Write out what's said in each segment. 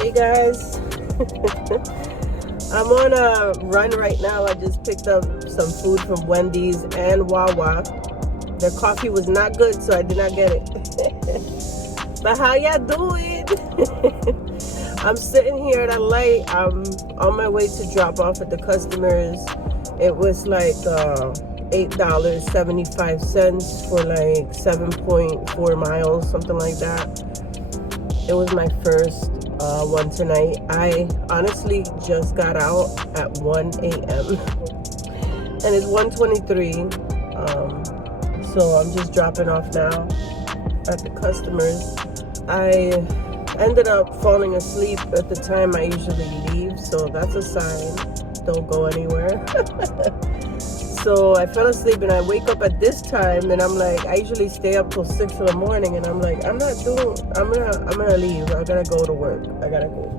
Hey guys, I'm on a run right now. I just picked up some food from Wendy's and Wawa. Their coffee was not good, so I did not get it. But how y'all doing? I'm sitting here at a light. I'm on my way to drop off at the customers. It was like $8.75 for like 7.4 miles, something like that. It was my first one tonight. I honestly just got out at 1 a.m. and it's 1:23. So I'm just dropping off now at the customers. I ended up falling asleep at the time I usually leave, so that's a sign. Don't go anywhere. So I fell asleep and I wake up at this time and I'm like, I usually stay up till 6 in the morning and I'm like, I'm gonna leave. I gotta go to work. I gotta go.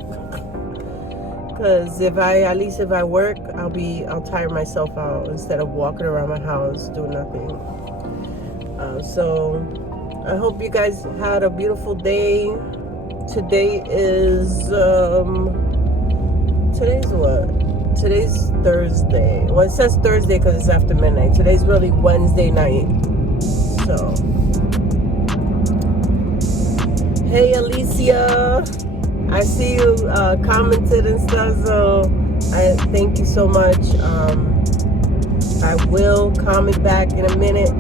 Cause if I work, I'll tire myself out instead of walking around my house doing nothing. So I hope you guys had a beautiful day. Today is, today's what? Today's Thursday. Well, it says Thursday because it's after midnight. Today's really Wednesday night. So, hey Alicia, I see you commented and stuff. So, I thank you so much. I will comment back in a minute.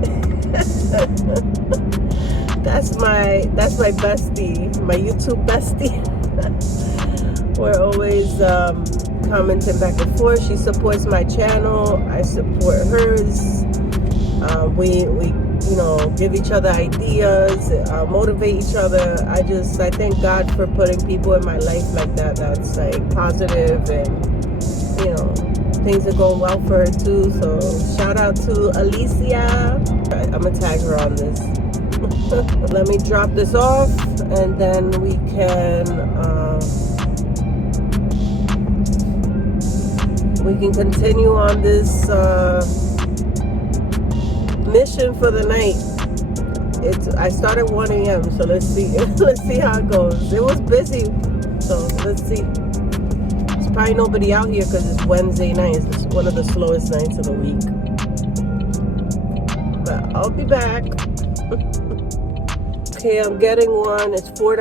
That's my bestie, my YouTube bestie. We're always commenting back and forth. She supports my channel. I support hers. We give each other ideas, motivate each other. I thank God for putting people in my life like that. That's like positive, and things are going well for her too. So shout out to Alicia. I'm gonna tag her on this. Let me drop this off, and then we can continue on this mission for the night. I started 1 a.m. so let's see how it goes. It was busy, so let's see. There's probably nobody out here because it's Wednesday night. It's one of the slowest nights of the week. But I'll be back. Okay, I'm getting one. It's $4,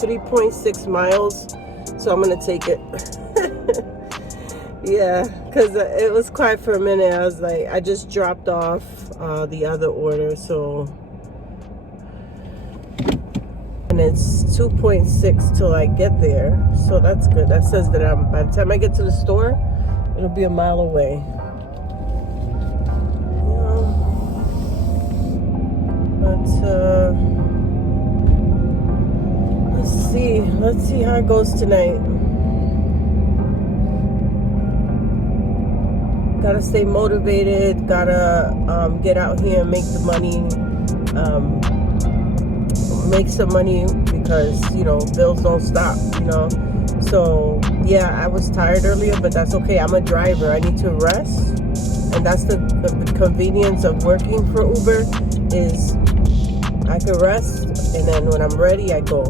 3.6 miles. So I'm gonna take it. Yeah, because it was quiet for a minute. I was like, I just dropped off the other order, so. And it's 2.6 till I get there, so that's good. That says that by the time I get to the store, it'll be a mile away. But let's see how it goes tonight. Gotta stay motivated, gotta get out here and make the money, make some money because, bills don't stop, So, yeah, I was tired earlier, but that's okay. I'm a driver. I need to rest. And that's the convenience of working for Uber is I can rest, and then when I'm ready, I go,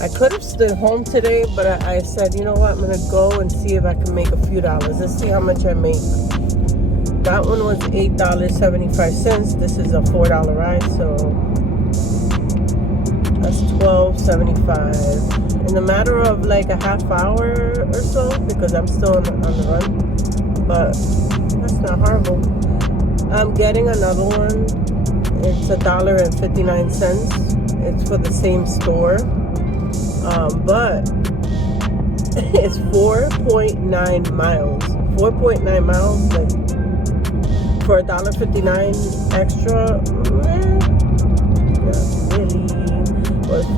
I could have stayed home today, but I said, you know what, I'm going to go and see if I can make a few dollars. Let's see how much I make. That one was $8.75. This is a $4 ride, so that's $12.75. In a matter of like a half hour or so, because I'm still on the run, but that's not horrible. I'm getting another one. It's $1.59. It's for the same store. But it's 4.9 miles. 4.9 miles, like for $1.59 extra. Not really. Well, it's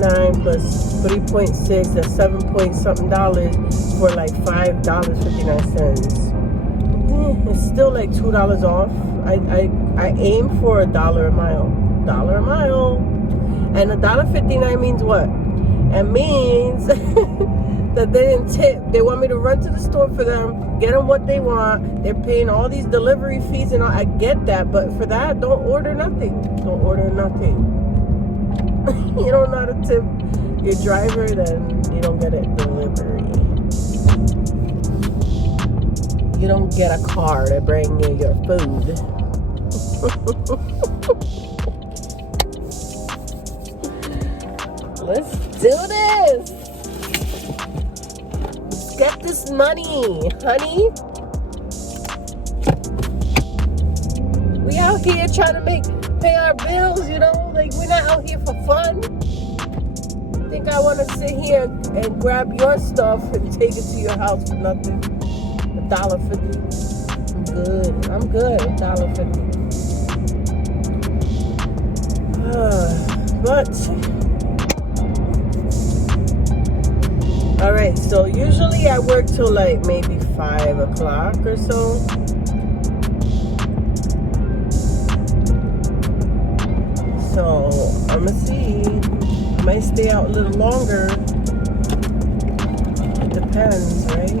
4.9 plus 3.6. That's 7 point something dollars for like $5.59. it's still like $2 off. I aim for $1 a mile. $1 a mile. And $1.59 means what? It means that they didn't tip. They want me to run to the store for them, get them what they want. They're paying all these delivery fees and all. I get that, but for that, don't order nothing. Don't order nothing. You don't know how to tip your driver, then you don't get it delivery. You don't get a car to bring you your food. Let's do this. Let's get this money, honey. We out here trying to pay our bills, you know? Like, we're not out here for fun. Think I want to sit here and grab your stuff and take it to your house for nothing? $1.50. I'm good. I'm good. $1.50. But all right, so usually I work till like maybe 5 o'clock or so. So I'm gonna see. I might stay out a little longer. It depends, right?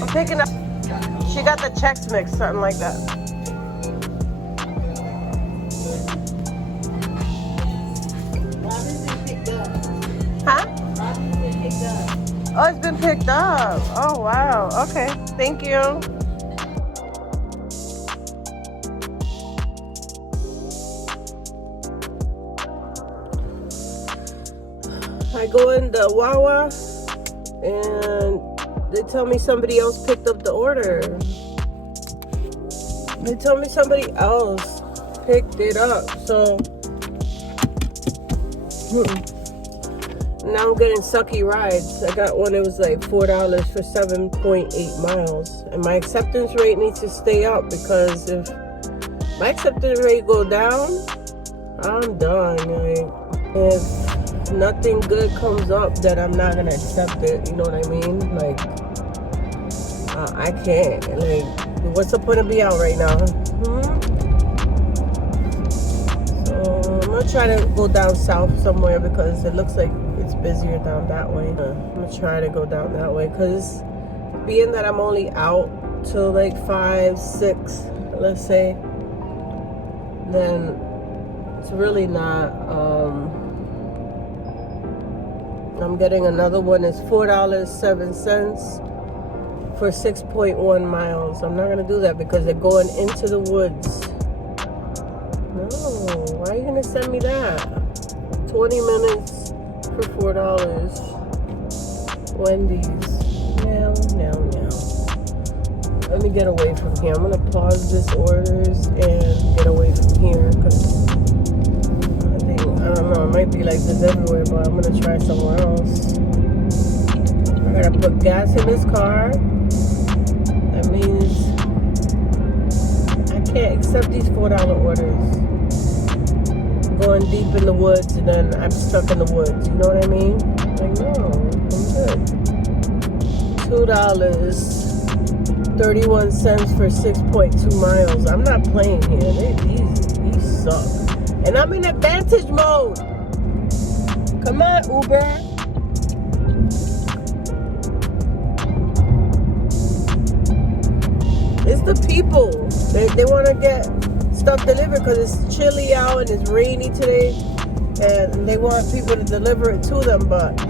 I'm picking up. She got the Chex Mix, something like that. Huh? Oh, it's been picked up. Oh, wow. Okay. Thank you. I go in the Wawa and they tell me somebody else picked up the order. They tell me somebody else picked it up. So now I'm getting sucky rides. I got one, it was like $4 for 7.8 miles. And my acceptance rate needs to stay up, because if my acceptance rate go down, I'm done. Like, if nothing good comes up, that I'm not gonna accept it. You know what I mean? Like, I can't. Like, what's the point of be out right now? So I'm gonna try to go down south somewhere, because it looks like it's busier down that way. I'm gonna try to go down that way, because being that I'm only out till like 5, 6, let's say, then it's really not. I'm getting another one. It's $4.07 for 6.1 miles. I'm not gonna do that, because they're going into the woods. No, why are you gonna send me that? 20 minutes for $4. Wendy's. No. Let me get away from here. I'm gonna pause this orders and get away from here, because I don't know, it might be like this everywhere, but I'm gonna try somewhere else. I gotta put gas in this car. That means I can't accept these $4 orders. Going deep in the woods and then I'm stuck in the woods. You know what I mean? Like, no, I'm good. $2.31 for 6.2 miles. I'm not playing here. These suck. And I'm in advantage mode. Come on, Uber. It's the people. They want to get stuff delivered because it's chilly out and it's rainy today, and they want people to deliver it to them. But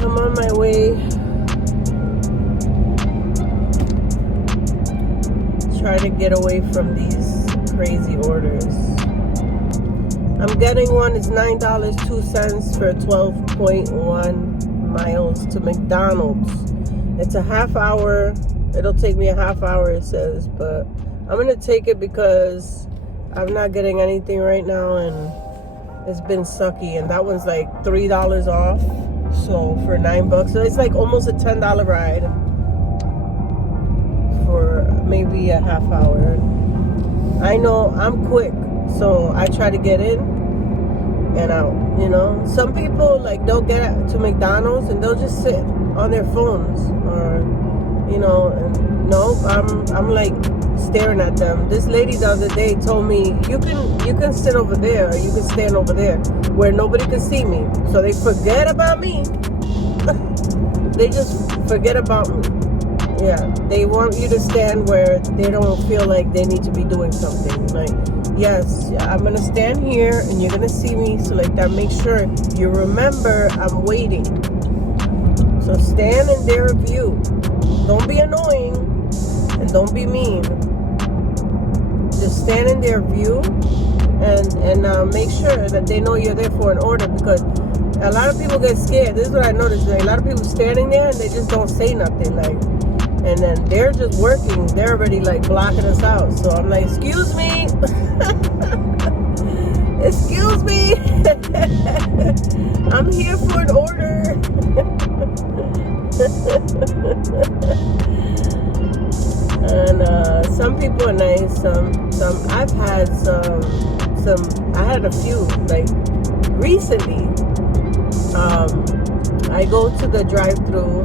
I'm on my way. Try to get away from these crazy orders. I'm getting one. It's $9.02 for 12.1 miles to McDonald's. It's a half hour. It'll take me a half hour, it says, but I'm gonna take it because I'm not getting anything right now, and it's been sucky. And that one's like $3 off, so for $9, so it's like almost a $10 ride for maybe a half hour. I know I'm quick, so I try to get in and out. You know, some people like they'll get to McDonald's and they'll just sit on their phones, or you know, and no, I'm like staring at them. This lady the other day told me you can sit over there, or you can stand over there where nobody can see me. So they forget about me. They just forget about me. Yeah, they want you to stand where they don't feel like they need to be doing something. Like, yes, I'm gonna stand here and you're gonna see me, so like that, make sure you remember I'm waiting. So stand in their view. Don't be annoying and don't be mean. Just stand in their view and make sure that they know you're there for an order, because a lot of people get scared. This is what I noticed. Like, a lot of people standing there and they just don't say nothing. Like, and then they're just working. They're already like blocking us out. So I'm like, excuse me. Excuse me. I'm here for an order. And some people are nice. Some I've had some I had a few, like recently. I go to the drive-thru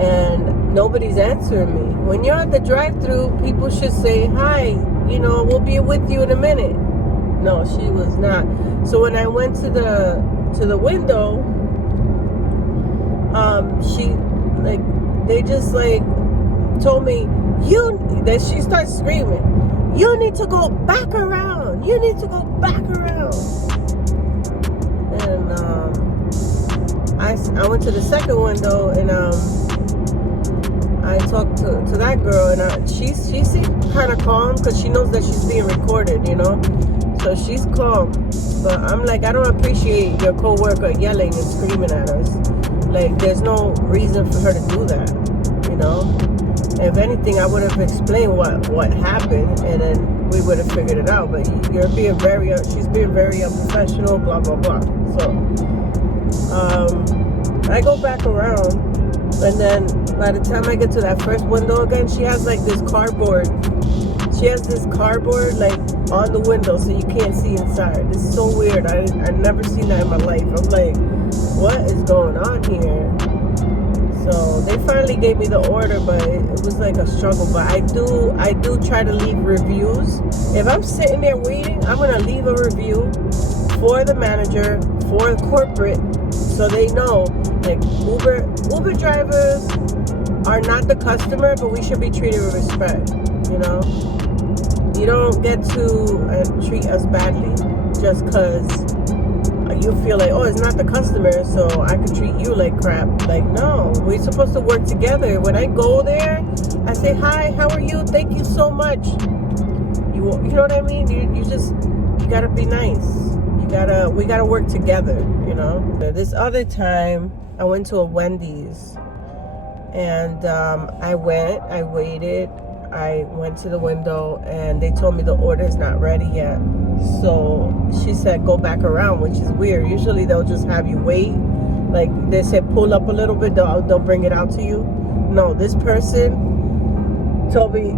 and nobody's answering me. When you're at the drive-thru, people should say, hi, you know, we'll be with you in a minute. No, she was not. So when I went to the window, she, like, they just like told me, that she starts screaming, you need to go back around. You need to go back around. And I went to the second window, and I talked to that girl, and she seemed kind of calm because she knows that she's being recorded, you know. So she's calm, but I'm like, I don't appreciate your coworker yelling and screaming at us. Like, there's no reason for her to do that, you know. If anything, I would have explained what happened, and then we would have figured it out. But she's being very unprofessional, blah blah blah. So I go back around, and then by the time I get to that first window again, she has like this cardboard. She has this cardboard like on the window, so you can't see inside. It's so weird. I never seen that in my life. I'm like, what is going on here? So they finally gave me the order, but it was like a struggle. But I do try to leave reviews. If I'm sitting there waiting, I'm gonna leave a review for the manager, for corporate, so they know, like, Uber drivers are not the customer, but we should be treated with respect. You know, you don't get to treat us badly just because you feel like, oh, it's not the customer, so I can treat you like crap. Like, no, we're supposed to work together. When I go there, I say, hi, how are you? Thank you so much. You know what I mean? You gotta be nice. We gotta work together, you know? This other time, I went to a Wendy's, and I waited, I went to the window, and they told me the order is not ready yet. So she said, go back around, which is weird. Usually they'll just have you wait. Like, they said, pull up a little bit, they'll bring it out to you. No, this person told me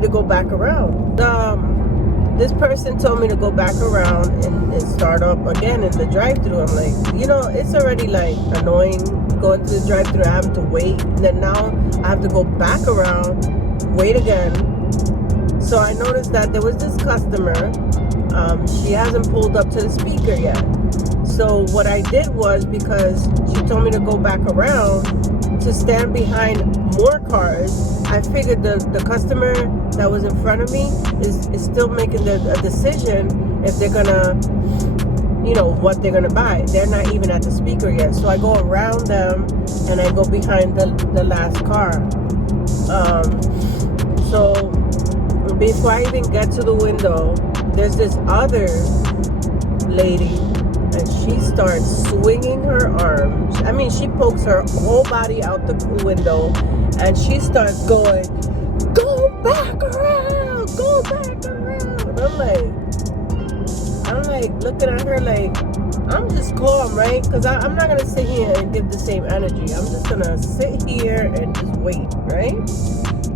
to go back around. This person told me to go back around and start up again in the drive-thru. I'm like, you know, it's already like annoying going to the drive-thru, having to wait. And then now I have to go back around, wait again. So I noticed that there was this customer. She hasn't pulled up to the speaker yet. So what I did was, because she told me to go back around to stand behind more cars. I figured the customer that was in front of me is still making a decision if they're gonna, what they're gonna buy. They're not even at the speaker yet. So I go around them and I go behind the last car. So before I even get to the window, there's this other lady, and she starts swinging her arms. I mean, she pokes her whole body out the window, and she starts going, "Go back around, go back around." I'm like looking at her like, I'm just calm, right? Because I'm not gonna sit here and give the same energy. I'm just gonna sit here and just wait, right?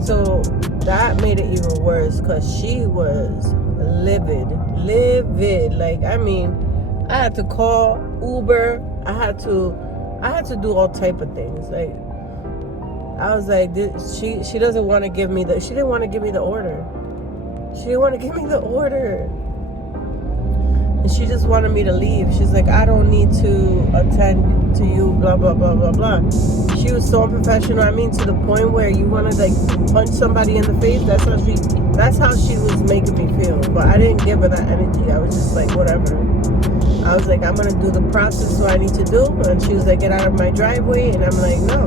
So that made it even worse because she was livid. Like, I mean, I had to call Uber. I had to do all type of things. Like, I was like, she doesn't want to give me she didn't want to give me the order. She didn't want to give me the order. And she just wanted me to leave. She's like, I don't need to attend to you, blah, blah, blah, blah, blah. She was so unprofessional. I mean, to the point where you want to, like, punch somebody in the face. That's how she was making me feel. But I didn't give her that energy. I was just like, whatever. I was like, I'm going to do the process what I need to do. And she was like, get out of my driveway. And I'm like, no.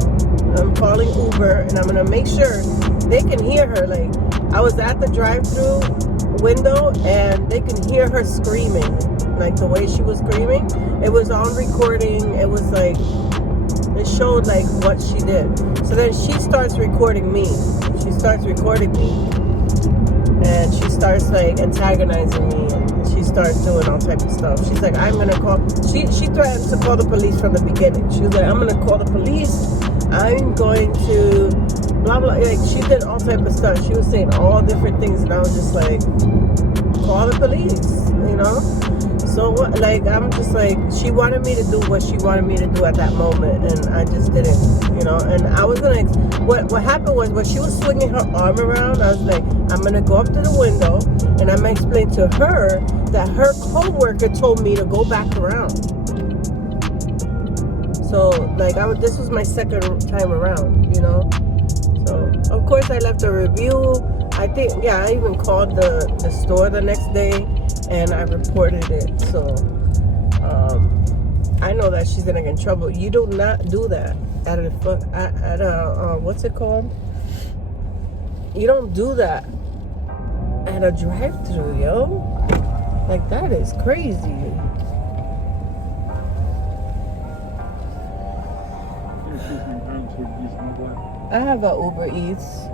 I'm calling Uber. And I'm going to make sure they can hear her. Like, I was at the drive-thru window and they can hear her screaming. Like, the way she was screaming, it was on recording. It was like, it showed like what she did. So then she starts recording me. And she starts like antagonizing me, and she starts doing all type of stuff. She's like, I'm gonna call. She threatened to call the police from the beginning. She was like, I'm gonna call the police. I'm going to blah blah. Like, she did all type of stuff. She was saying all different things, and I was just like, call the police, So what? Like, I'm just like, she wanted me to do what she wanted me to do at that moment, and I just didn't, And I was gonna. What happened was when she was swinging her arm around, I was like, I'm gonna go up to the window, and I'm gonna explain to her that her coworker told me to go back around. So like, this was my second time around, So of course I left a review. I think, I even called the store the next day and I reported it. So I know that she's gonna get in trouble. You do not do that at a what's it called? You don't do that at a drive-thru, yo. Like, that is crazy. I have a Ubereats.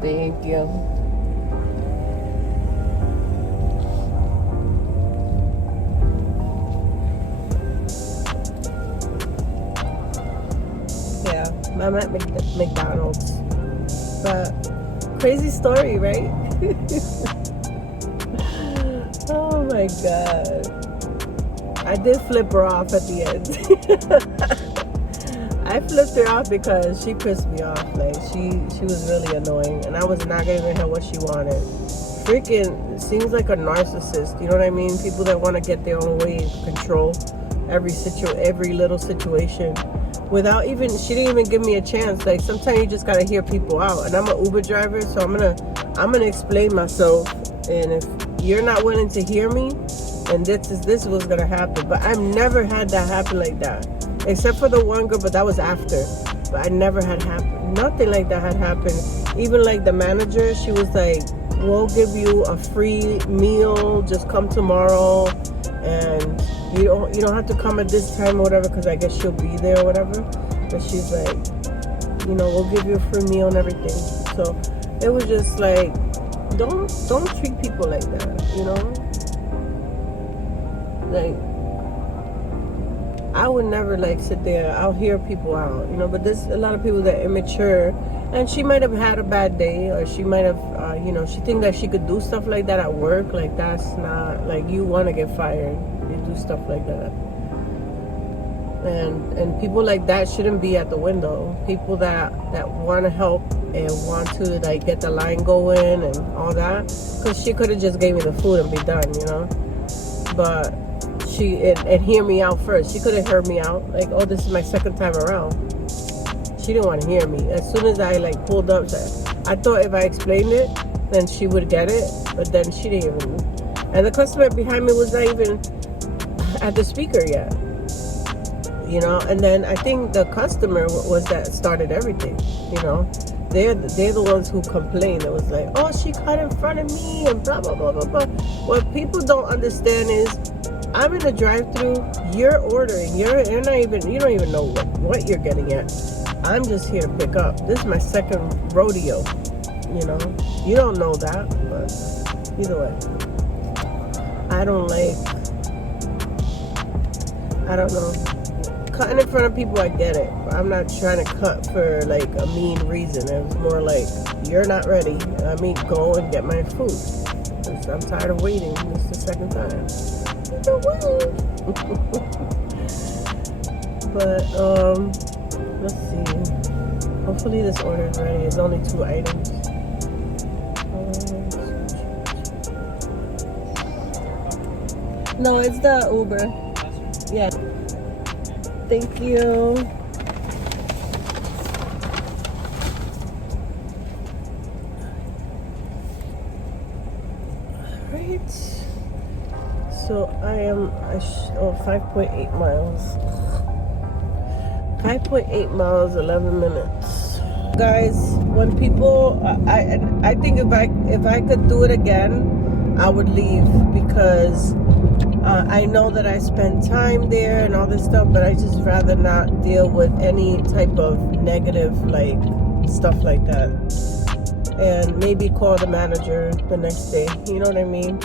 Thank you. Yeah, I'm at McDonald's. But crazy story, right? Oh my God. I did flip her off at the end. I flipped her off because she pissed me off. Like, she was really annoying, and I was not giving her what she wanted. Freaking seems like a narcissist. You know what I mean? People that want to get their own way and control every little situation. Without even, she didn't even give me a chance. Like, sometimes you just gotta hear people out. And I'm an Uber driver, so I'm gonna explain myself. And if you're not willing to hear me, and this is what's gonna happen. But I've never had that happen like that, except for the one girl, but that was after. But I never had happened. Nothing like that had happened. Even like the manager, she was like, we'll give you a free meal, just come tomorrow, and you don't have to come at this time or whatever, because I guess she'll be there or whatever. But she's like, we'll give you a free meal and everything. So it was just like, don't treat people like that, Like, I would never like sit there. I'll hear people out, but there's a lot of people that are immature, and she might have had a bad day, or she might have, she think that she could do stuff like that at work. Like, that's not, like, you want to get fired. You do stuff like that. And people like that shouldn't be at the window. People that want to help and want to, like, get the line going and all that, because she could have just gave me the food and be done, But and hear me out first. She could have heard me out. Like, oh, this is my second time around. She didn't want to hear me. As soon as I like pulled up, I thought if I explained it, then she would get it. But then she didn't even. And the customer behind me was not even at the speaker yet. You know. And then I think the customer was that started everything. You know. They're the ones who complained. It was like, oh, she cut in front of me and blah blah blah blah blah. What people don't understand is, I'm in a drive-through. You're ordering. You don't even know what you're getting at. I'm just here to pick up. This is my second rodeo. You know, you don't know that, but either way, I don't know. Cutting in front of people, I get it. I'm not trying to cut for like a mean reason. It was more like, you're not ready. I mean, go and get my food. I'm tired of waiting. This is the second time. But let's see. Hopefully this order is ready. It's only 2 items. No, it's the Uber. Yeah. Thank you. Alright. So I am 5.8 miles. 5.8 miles, 11 minutes. Guys, when people, I think if I could do it again, I would leave, because I know that I spend time there and all this stuff, but I just rather not deal with any type of negative like stuff like that. And maybe call the manager the next day. You know what I mean?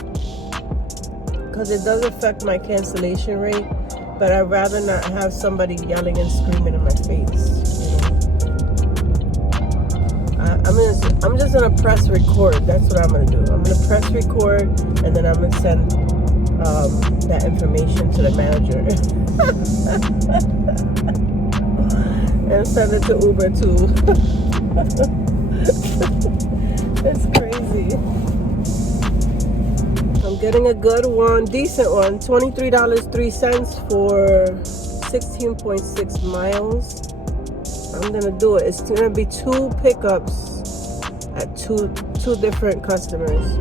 Because it does affect my cancellation rate, but I'd rather not have somebody yelling and screaming in my face. I'm just gonna press record. That's what I'm gonna do. I'm gonna press record, and then I'm gonna send that information to the manager and send it to Uber too. It's crazy. I'm getting a good one, decent one, $23.03 for 16.6 miles. I'm gonna do it. It's gonna be 2 pickups at two different customers.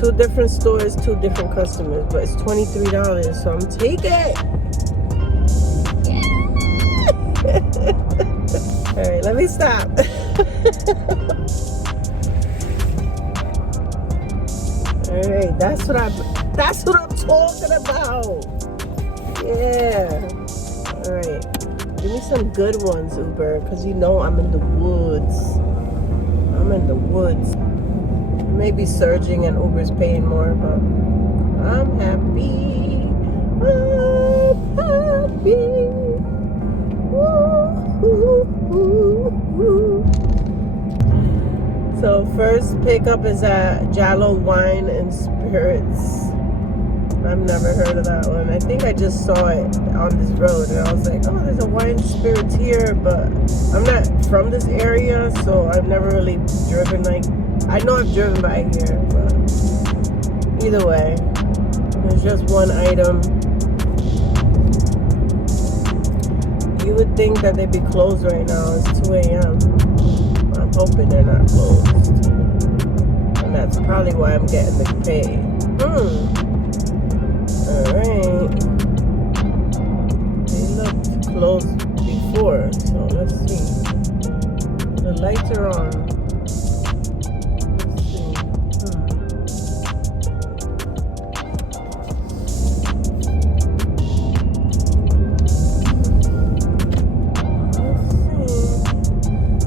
2 different stores, 2 different customers, but it's $23, so I'm taking it. Yeah. All right, let me stop. All right, that's what I'm talking about. Yeah. All right, give me some good ones, Uber, because you know I'm in the woods. Maybe surging and Uber's paying more, but I'm happy. I'm happy. Woo-hoo-hoo-hoo. So first pickup is at Jallow Wine and Spirits. I've never heard of that one. I think I just saw it on this road and I was like, oh, there's a wine and spirits here, but I'm not from this area, so I've never really driven like, I know I've driven by here, but either way, there's just one item. You would think that they'd be closed right now. It's 2 a.m. I'm hoping they're not closed. And that's probably why I'm getting the pay. Alright. They looked closed before, so let's see. The lights are on.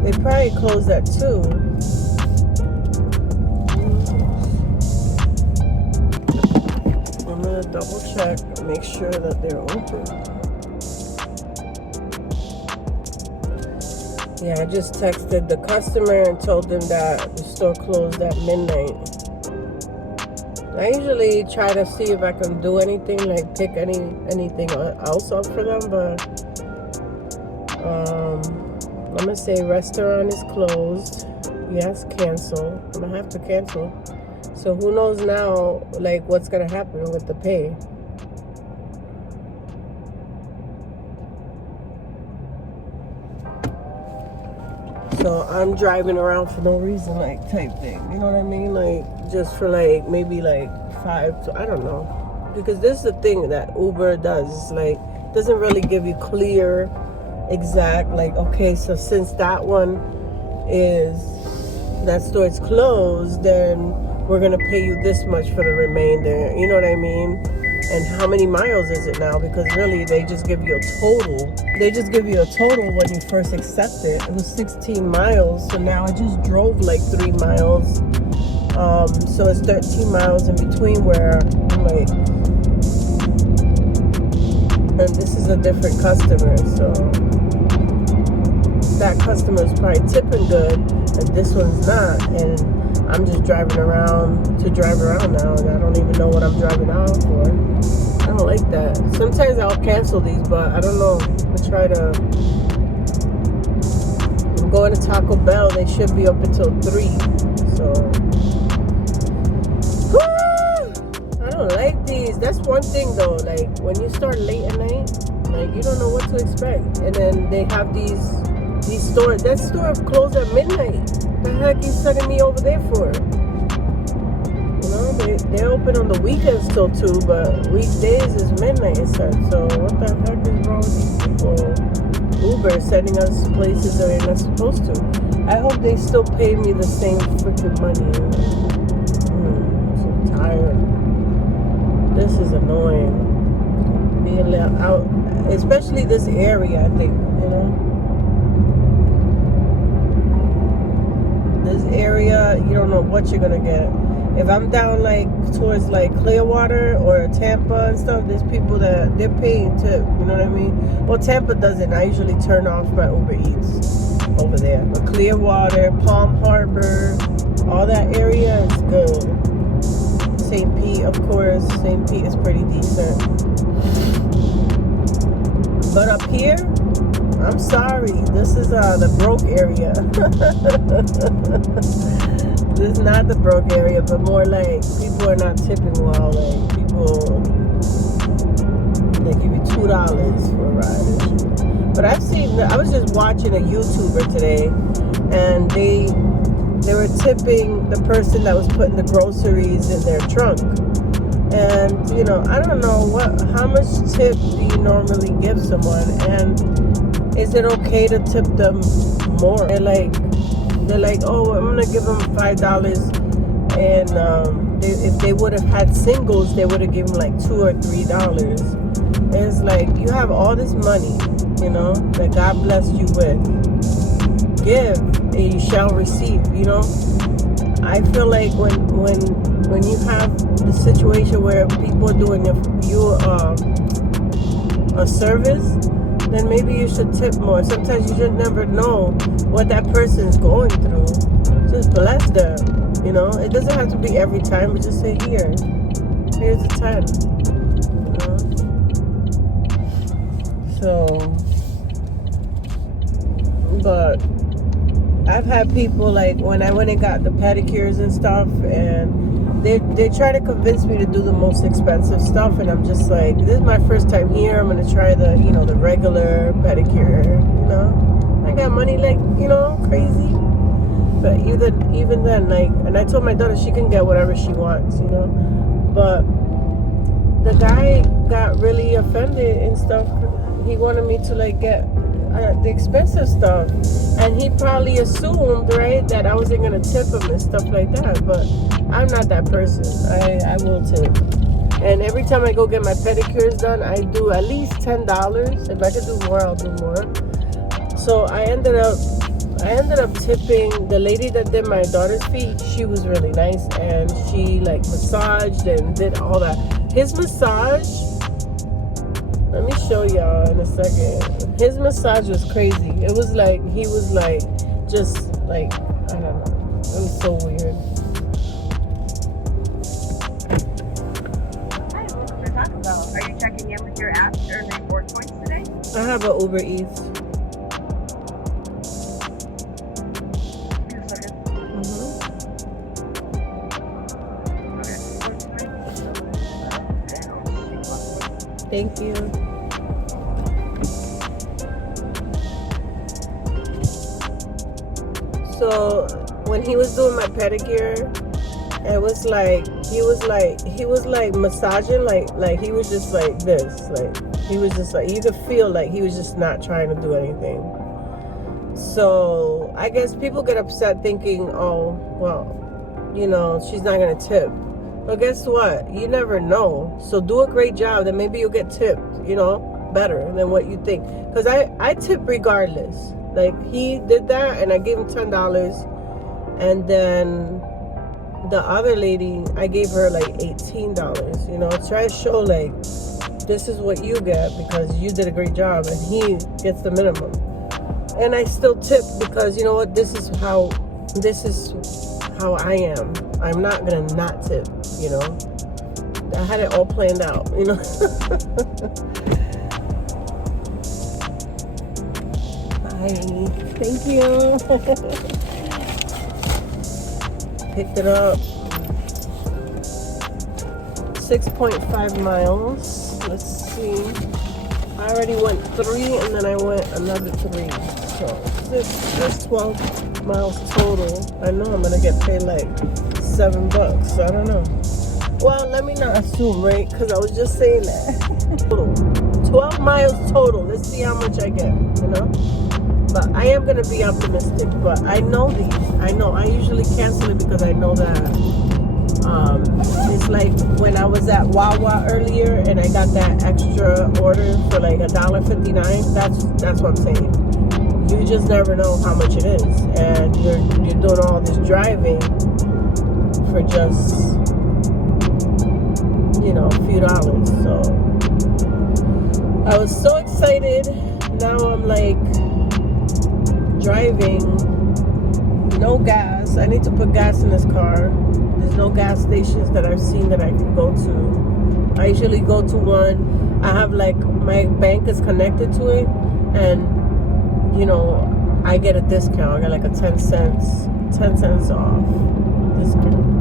They probably closed at 2. I'm gonna double check and make sure that they're open. Yeah, I just texted the customer and told them that the store closed at midnight. I usually try to see if I can do anything, like pick anything else up for them, but I'm gonna say restaurant is closed. Yes, cancel. I'm gonna have to cancel. So who knows now, like what's gonna happen with the pay? So I'm driving around for no reason, like type thing. You know what I mean? Like just for like maybe like 5 to, I don't know. Because this is the thing that Uber does. It's like doesn't really give you clear, exact, like, okay, so since that store is closed, then we're gonna pay you this much for the remainder. You know what I mean? And how many miles is it now? Because really, they just give you a total. They just give you a total when you first accept it. It was 16 miles, so now I just drove like 3 miles. So it's 13 miles in between where I'm like, and this is a different customer, so that customer is probably tipping good, and this one's not. And I'm just driving around to drive around now, and I don't even know what I'm driving out for. I don't like that. Sometimes I'll cancel these, but I don't know. I'm going to Taco Bell. They should be up until 3. So, I don't like these. That's one thing though. Like when you start late at night, like you don't know what to expect. And then they have these stores. That store closed at midnight. The heck you sending me over there for? You know, they open on the weekends till 2, but weekdays is midnight it starts. So what the heck is wrong with these people? Uber sending us places that they're not supposed to. I hope they still pay me the same freaking money. I'm so tired. This is annoying. Being let out, especially this area, I think, you know. This area, you don't know what you're gonna get. If I'm down like towards like Clearwater or Tampa and stuff, there's people that they're paying tip, you know what I mean? Well, Tampa doesn't. I usually turn off my Ubereats over there. But Clearwater, Palm Harbor, all that area is good. St. Pete, of course. St. Pete is pretty decent. But up here, I'm sorry. This is the broke area. This is not the broke area, but more like people are not tipping well. Like people, they give you $2 for a ride. But I was just watching a YouTuber today, and they were tipping the person that was putting the groceries in their trunk. And, you know, I don't know how much tip do you normally give someone, and is it okay to tip them more? They're like, oh, I'm gonna give them $5, and if they would have had singles, they would have given like $2 or $3. And it's like, you have all this money, you know, that God blessed you with. Give and you shall receive, you know. I feel like when you have the situation where people are doing you a service, then maybe you should tip more. Sometimes you should never know what that person's going through. Just bless them, you know. It doesn't have to be every time, but just say, here's a 10, you know. So, but I've had people, like, when I went and got the pedicures and stuff, and they try to convince me to do the most expensive stuff, and I'm just like, this is my first time here. I'm gonna try the regular pedicure, you know. I got money, like, you know, crazy. But even then, like, and I told my daughter she can get whatever she wants, you know. But the guy got really offended and stuff. He wanted me to like get the expensive stuff, and he probably assumed, right, that I wasn't gonna tip him and stuff like that. But I'm not that person. I will tip. And every time I go get my pedicures done, I do at least $10. If I could do more, I'll do more. So I ended up tipping the lady that did my daughter's feet. She was really nice, and she like massaged and did all that. His massage, let me show y'all in a second. His massage was crazy. It was like, he was like, just like, I don't know. It was so weird. Hi, what we're talking about? Are you checking in with your app to earn reward points today? I have an Ubereats. Thank you. So when he was doing my pedicure, it was like he was like massaging, like he was just like this, like he was just like, you could feel like he was just not trying to do anything. So I guess people get upset thinking, oh well, you know, she's not gonna tip. But guess what? You never know. So do a great job, then maybe you'll get tipped, you know, better than what you think. Because I tip regardless. Like, he did that, and I gave him $10. And then the other lady, I gave her like $18. You know, try to show like, this is what you get because you did a great job, and he gets the minimum. And I still tip because, you know what, this is how I am. I'm not gonna not tip, you know. I had it all planned out, you know. Hi, thank you. Picked it up. 6.5 miles. Let's see. I already went 3 and then I went another 3. So this 12 miles total. I know I'm gonna get paid like $7. I don't know. Well, let me not assume, right? Because I was just saying that. 12 miles total. Let's see how much I get, you know? But I am gonna be optimistic. But I know these. I know. I usually cancel it because I know that it's like when I was at Wawa earlier and I got that extra order for like $1.59. That's what I'm saying. You just never know how much it is, and you're doing all this driving for just, you know, a few dollars. So I was so excited. Now I'm like driving, no gas. I need to put gas in this car. There's no gas stations that I've seen that I can go to. I usually go to one. I have like, my bank is connected to it, and you know, I get a discount. I got like a 10 cents off discount.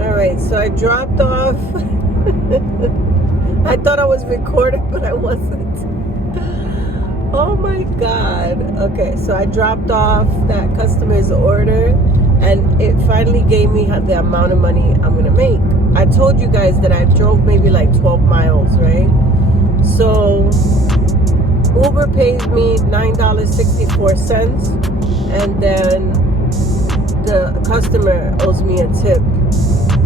Alright, so I dropped off. I thought I was recording, but I wasn't. Oh my god. Okay, so I dropped off that customer's order, and it finally gave me the amount of money I'm gonna make. I told you guys that I drove maybe like 12 miles, right? So Uber pays me $9.64, and then the customer owes me a tip.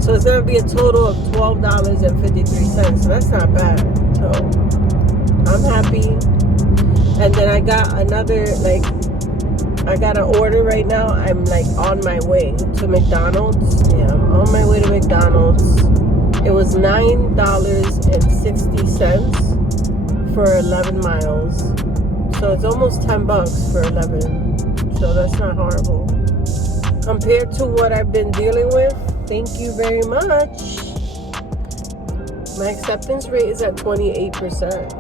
So it's gonna be a total of $12.53. So that's not bad. So I'm happy. And then I got another, like, I got an order right now. I'm like on my way to McDonald's. Yeah, I'm on my way to McDonald's. It was $9.60 for 11 miles. So it's almost $10 for 11. So that's not horrible. Compared to what I've been dealing with, thank you very much. My acceptance rate is at 28%.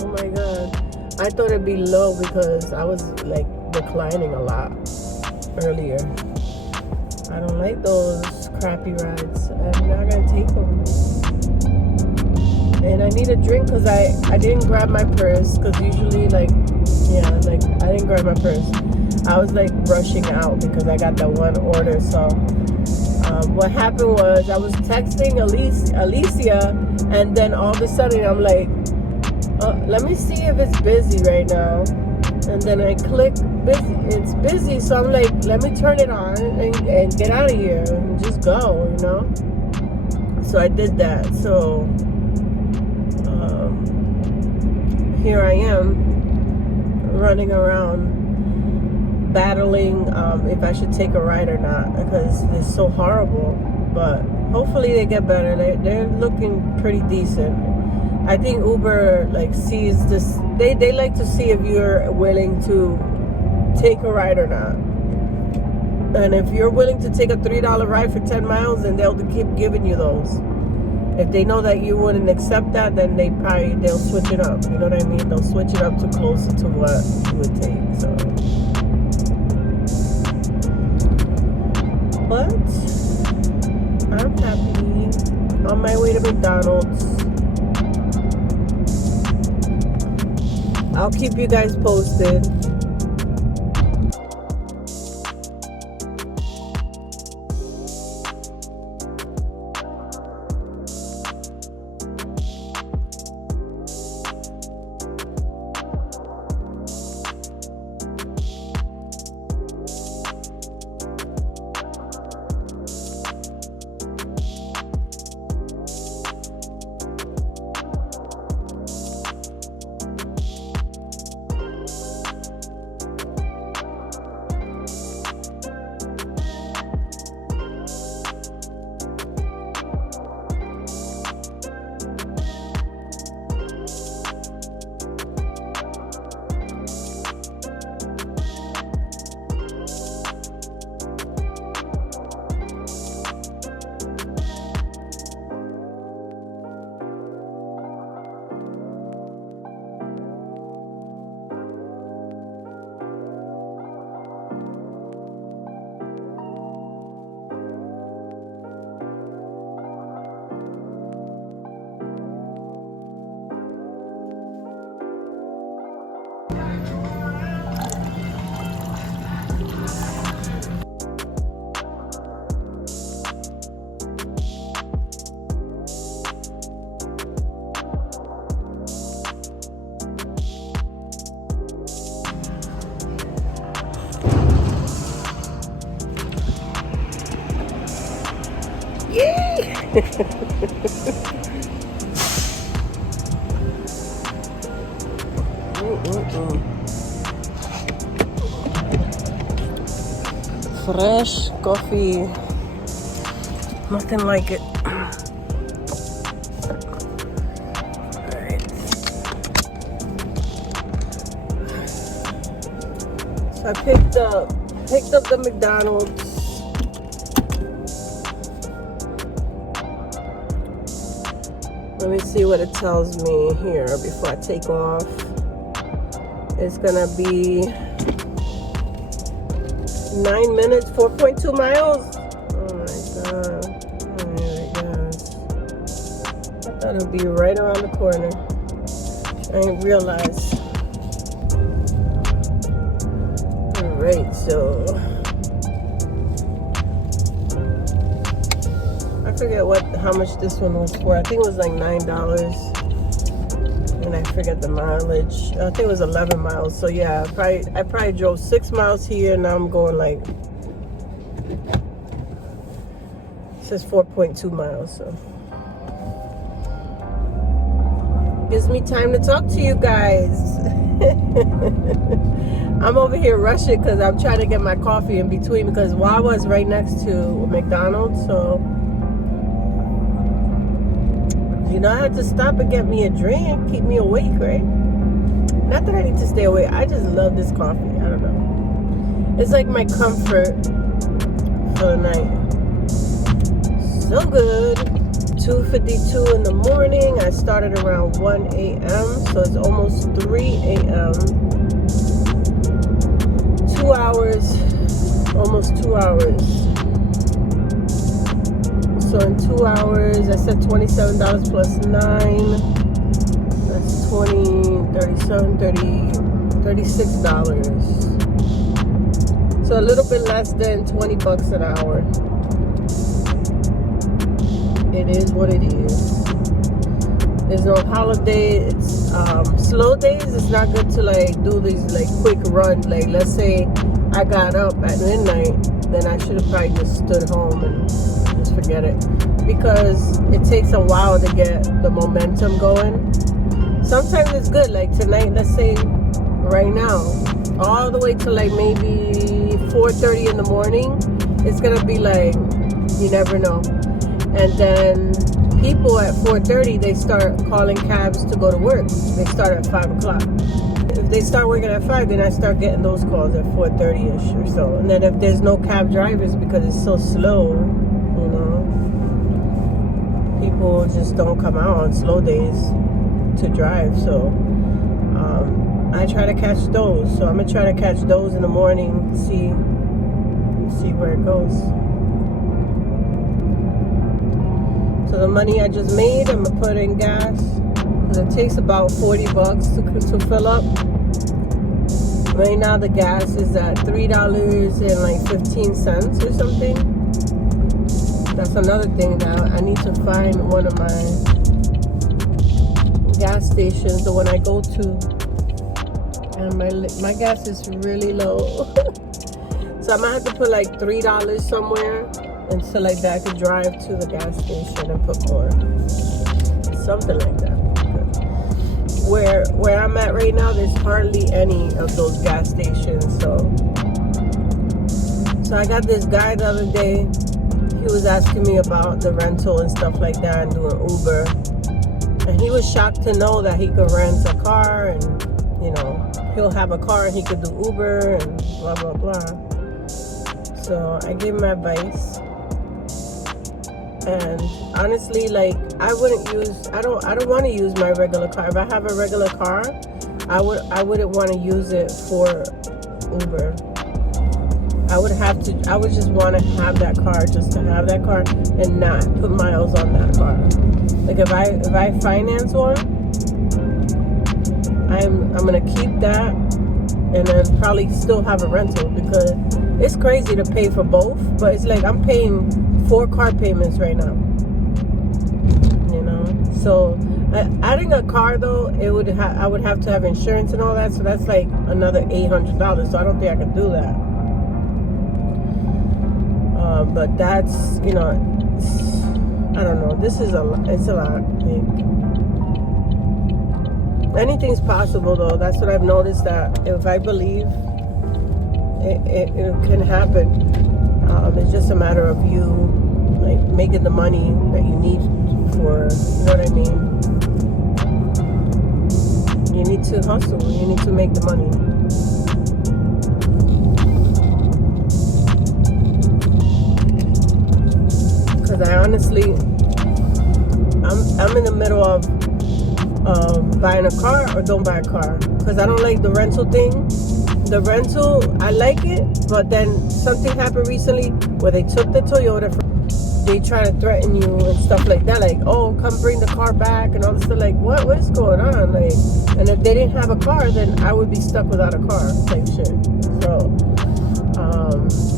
Oh my god. I thought it'd be low because I was like declining a lot earlier. I don't like those crappy rides. I'm not gonna take them. And I need a drink because I didn't grab my purse, because usually I didn't grab my purse. I was like rushing out because I got that one order. So what happened was I was texting Alicia, and then all of a sudden I'm like, let me see if it's busy right now. And then I click busy. It's busy, so I'm like, let me turn it on and get out of here and just go, you know. So I did that. So here I am running around battling if I should take a ride or not, because it's so horrible. But hopefully they get better. They're looking pretty decent. I think Uber sees this. They like to see if you're willing to take a ride or not. And if you're willing to take a $3 ride for 10 miles, then they'll keep giving you those. If they know that you wouldn't accept that, then they'll switch it up. You know what I mean? They'll switch it up to closer to what you would take. So, but I'm happy. On my way to McDonald's. I'll keep you guys posted. Fresh coffee, nothing like it. Alright, so I picked up the McDonald's. Let me see what it tells me here before I take off. It's gonna be 9 minutes, 4.2 miles. Oh my god. Oh my gosh. I thought it'd be right around the corner. I didn't realize. Alright, so I forget how much this one was for. I think it was like $9. And I forget the mileage. I think it was 11 miles. So yeah, I probably drove 6 miles here. Now I'm going it says 4.2 miles. So gives me time to talk to you guys. I'm over here rushing because I'm trying to get my coffee in between, because Wawa's right next to McDonald's. So I had to stop and get me a drink, keep me awake, right? Not that I need to stay awake. I just love this coffee. I don't know. It's like my comfort for the night. So good. 2:52 in the morning. I started around 1 a.m. So it's almost 3 a.m. almost 2 hours. So in 2 hours, I said $27 plus 9. That's 20, 37, 30, $36. So a little bit less than 20 bucks an hour. It is what it is. There's no holiday. It's slow days. It's not good to like do these like quick run. Like let's say I got up at midnight, then I should have probably just stood home and just forget it, because it takes a while to get the momentum going. Sometimes it's good. Like tonight, let's say right now, all the way to like maybe 4:30 in the morning, it's gonna be like you never know. And then people at 4:30, they start calling cabs to go to work. They start at 5 o'clock. If they start working at 5, then I start getting those calls at 4:30ish or so. And then if there's no cab drivers because it's so slow, you know, people just don't come out on slow days to drive. So I try to catch those. So I'm gonna try to catch those in the morning, see where it goes. So the money I just made, I'm gonna put in gas. And it takes about 40 bucks to fill up. Right now the gas is at $3.15 or something. That's another thing that I need to find one of my gas stations, the one I go to. And my gas is really low. So I might have to put like $3 somewhere. And so like that, I could drive to the gas station and put more. Something like that. Where I'm at right now, there's hardly any of those gas stations. So I got this guy the other day. He was asking me about the rental and stuff like that and doing Uber. And he was shocked to know that he could rent a car and, you know, he'll have a car and he could do Uber and blah, blah, blah. So I gave him advice. And honestly, like I don't want to use my regular car. If I have a regular car, I wouldn't want to use it for Uber. I would just want to have that car just to have that car and not put miles on that car. Like if I finance one, I'm gonna keep that and then probably still have a rental, because it's crazy to pay for both, but it's like I'm paying 4 car payments right now, you know. So adding a car though, I would have to have insurance and all that, so that's like another $800. So I don't think I can do that. But that's, you know, I don't know. It's a lot. Like, anything's possible though. That's what I've noticed, that if I believe, it can happen. It's just a matter of you like making the money that you need for, you know what I mean? You need to hustle. You need to make the money. Because I honestly, I'm in the middle of buying a car or don't buy a car, because I don't like the rental thing. The rental, I like it, but then something happened recently where they took the Toyota. They try to threaten you and stuff like that, like, oh, come bring the car back and all this stuff. Like, what is going on? Like, and if they didn't have a car, then I would be stuck without a car, type shit. So,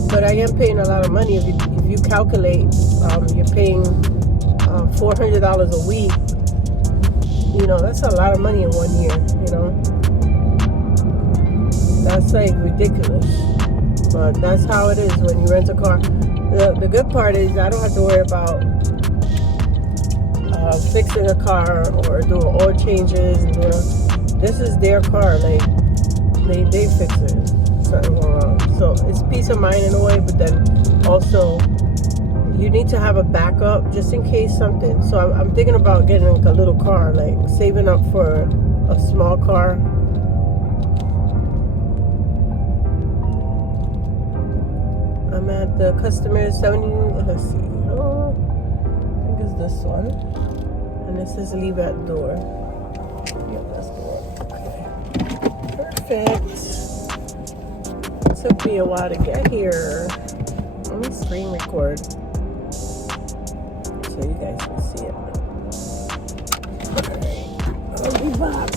but I am paying a lot of money. If you calculate, you're paying $400 a week. You know, that's a lot of money in 1 year. You know. That's like ridiculous, but that's how it is when you rent a car. The good part is I don't have to worry about fixing a car or doing oil changes. And this is their car, like they fix it. Something wrong. So it's peace of mind in a way, but then also you need to have a backup just in case something. So I'm thinking about getting like a little car, like saving up for a small car. I'm at the customer 70, let's see, oh, I think it's this one, and it says leave at door. Yep, that's the one. Okay, perfect. So Took me a while to get here. Let me screen record so you guys can see it. Alright, I'll be back.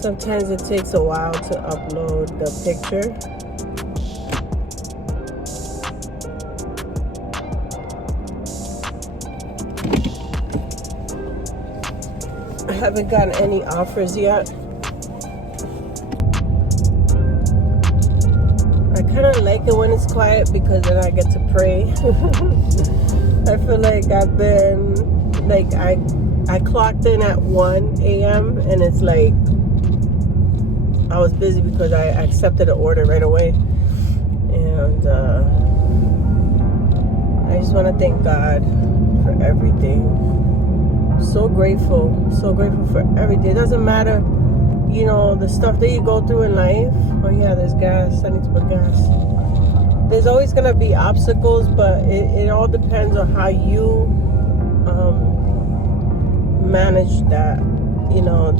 Sometimes it takes a while to upload the picture. I haven't gotten any offers yet. I kind of like it when it's quiet because then I get to pray. I feel like I've been, like I clocked in at 1 a.m. and it's like, I was busy because I accepted an order right away. And I just want to thank God for everything. So grateful for everything. It doesn't matter, you know, the stuff that you go through in life. Oh yeah, there's gas. I need to put gas. There's always going to be obstacles, but it all depends on how you manage that, you know.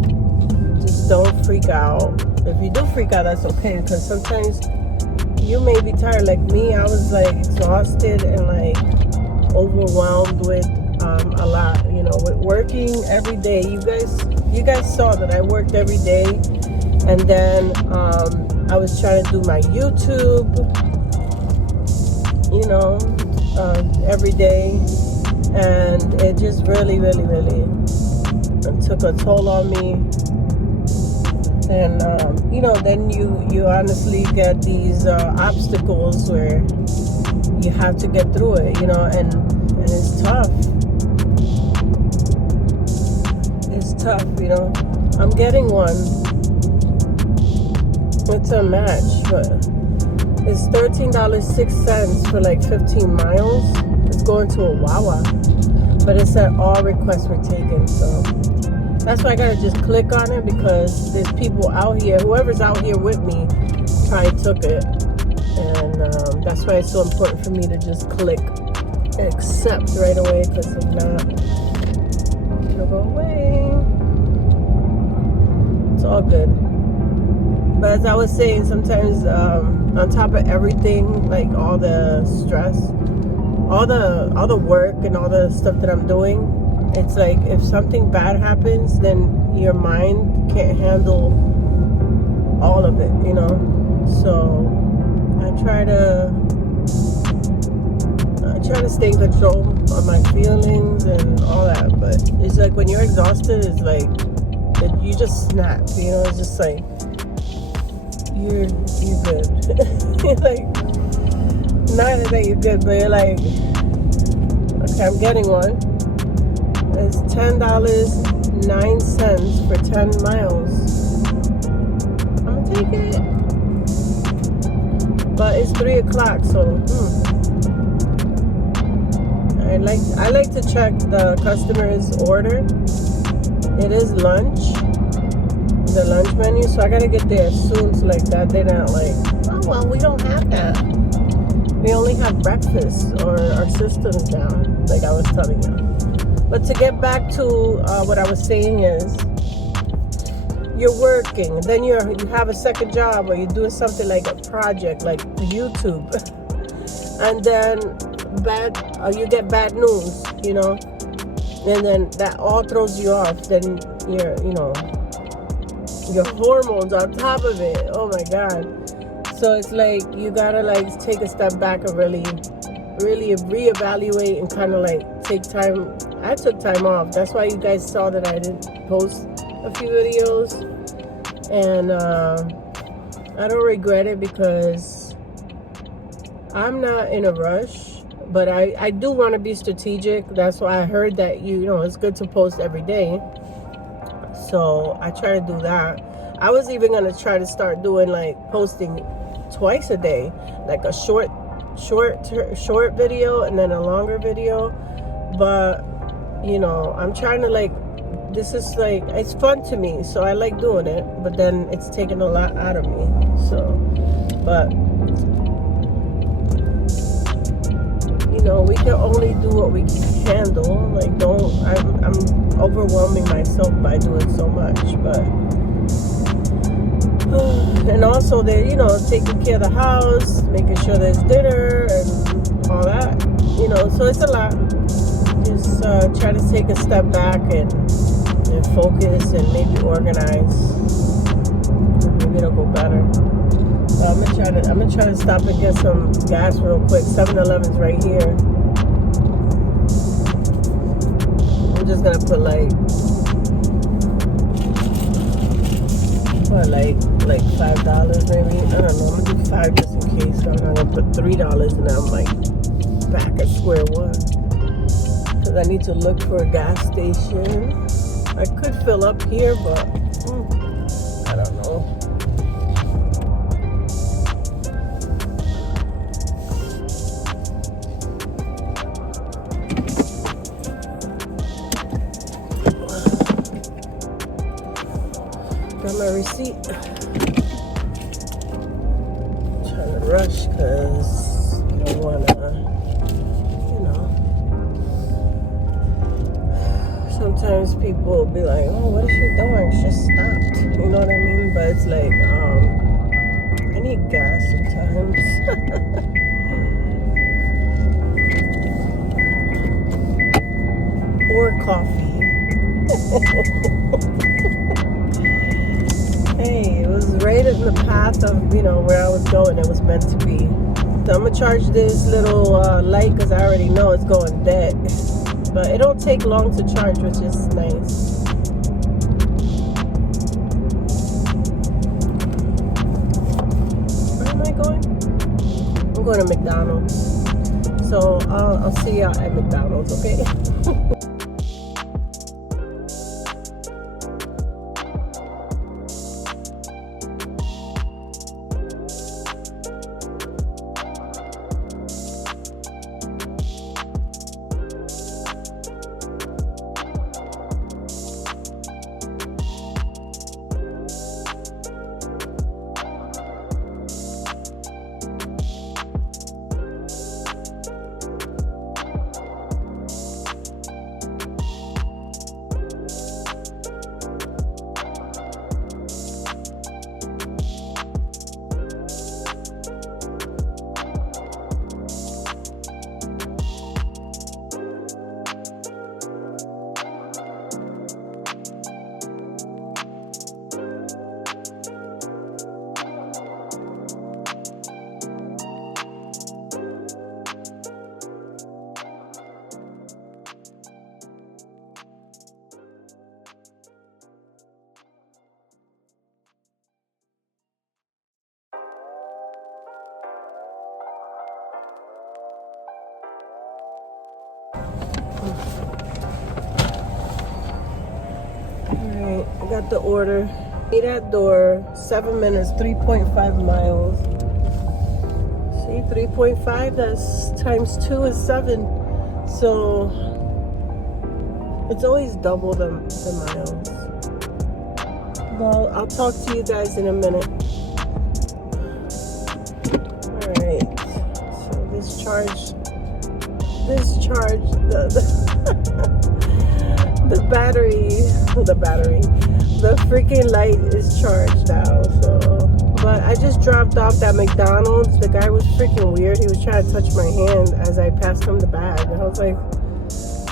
Just don't freak out. If you do freak out, that's okay, because sometimes you may be tired. Like me, I was like exhausted and like overwhelmed with a lot, you know, with working every day. You guys saw that I worked every day, and then I was trying to do my YouTube, you know, every day, and it just really took a toll on me. And you know, then you honestly get these obstacles where you have to get through it, you know, and it's tough. It's tough, you know. I'm getting one. It's a match, but it's $13.06 for like 15 miles. It's going to a Wawa, but it said all requests were taken, so that's why I gotta just click on it, because there's people out here, whoever's out here with me probably took it. And that's why it's so important for me to just click accept right away, because if not, it'll go away. It's all good. But as I was saying, sometimes on top of everything, like all the stress, all the work and all the stuff that I'm doing, it's like if something bad happens, then your mind can't handle all of it, you know. So I try to stay in control of my feelings and all that. But it's like when you're exhausted, it's like you just snap, you know. It's just like you're good. You're like, not that you're good, but you're like, okay, I'm getting one. It's $10.09 for 10 miles. I'm gonna take it. But it's 3 o'clock, so I like to check the customer's order. It is lunch, the lunch menu, so I gotta get there soon, so like that they're not like, oh well, we don't have that. We only have breakfast, or our system's down, like I was telling you. But to get back to what I was saying is, you're working, then you have a second job, or you're doing something like a project, like YouTube, and then you get bad news, you know, and then that all throws you off. Then your hormones on top of it. Oh my God! So it's like you gotta like take a step back and really reevaluate and kind of like take time. I took time off. That's why you guys saw that I didn't post a few videos. And I don't regret it because I'm not in a rush, but I do want to be strategic. That's why I heard that you know it's good to post every day. So I try to do that. I was even gonna try to start doing like posting twice a day, like a short video and then a longer video. But you know, I'm trying to like, this is like, it's fun to me, so I like doing it, but then it's taking a lot out of me. So, but you know, we can only do what we can handle. Like, I'm overwhelming myself by doing so much. But and also they're, you know, taking care of the house, making sure there's dinner and all that, you know, so it's a lot. Just try to take a step back and focus and maybe organize. Maybe it'll go better. I'm gonna try to stop and get some gas real quick. 7-Eleven's right here. I'm just gonna put like $5 maybe. I don't know. I'm gonna do $5 just in case. So I'm not gonna put $3 and I'm like back at square one. Cause I need to look for a gas station. I could fill up here, but I don't know. Got my receipt. I'm trying to rush because I don't wanna, you know. Sometimes people will be like, "Oh, what is she doing? She just stopped." You know what I mean? But it's like, I need gas sometimes. Or coffee. Hey, it was right in the path of, you know, where I was going. It was meant to be. So I'm gonna charge this little light because I already know it's going dead. But it don't take long to charge, which is nice. Where am I going? I'm going to McDonald's. So I'll see y'all at McDonald's, okay? Alright, I got the order. Meet at door, 7 minutes, 3.5 miles. See, 3.5, that's times 2 is 7. So it's always double the miles. Well, I'll talk to you guys in a minute. Alright, so this charge, the freaking light is charged now. So, but I just dropped off that McDonald's. The guy was freaking weird. He was trying to touch my hand as I passed him the bag. And I was like,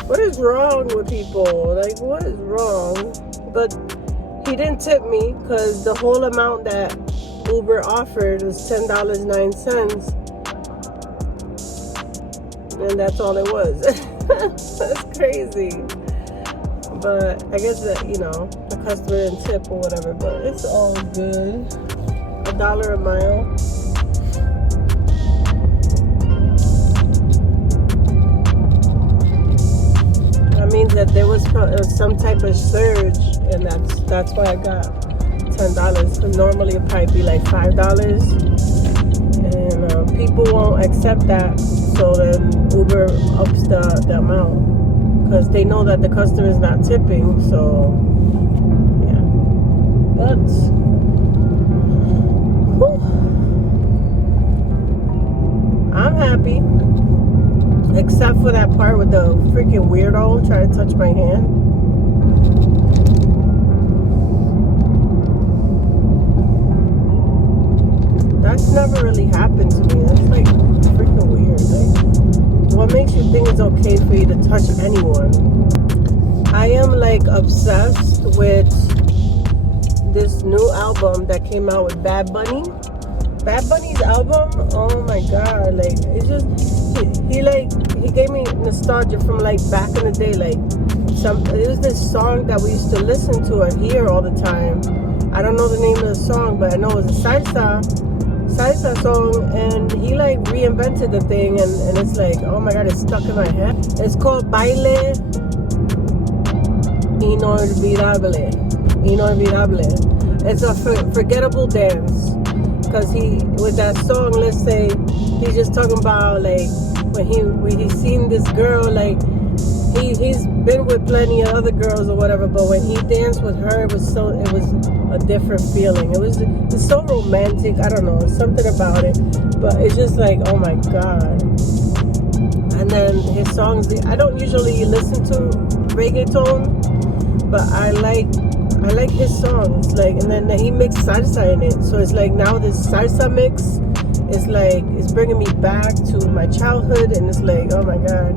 what is wrong with people? Like, what is wrong? But he didn't tip me because the whole amount that Uber offered was $10.09. And that's all it was. That's crazy. But I guess that, you know, the customer didn't tip or whatever, but it's all good. $1 a mile. That means that there was some type of surge, and that's why I got $10. Because normally it'd probably be like $5, and people won't accept that. So then Uber ups the amount because they know that the customer is not tipping. So yeah, but whew, I'm happy. Except for that part with the freaking weirdo trying to touch my hand. That's never really happened to me. That's like freaking weird. Like, what makes you think it's okay for you to touch anyone? I am like obsessed with this new album that came out with Bad Bunny. Bad Bunny's album, oh my god, like it's just he gave me nostalgia from like back in the day. Like it was this song that we used to listen to or hear all the time. I don't know the name of the song, but I know it was a salsa song, and he like reinvented the thing, and it's like, oh my god, it's stuck in my head. It's called Baile Inolvidable. It's a forgettable dance. Because with that song, let's say, he's just talking about like when he's seen this girl, like he's been with plenty of other girls or whatever, but when he danced with her, it was a different feeling. It's so romantic. I don't know, something about it, but it's just like, oh my god. And then his songs, I don't usually listen to reggaeton, but I like his songs, like, and then he mixed salsa in it, so it's like now this salsa mix is like, it's bringing me back to my childhood, and it's like, oh my god,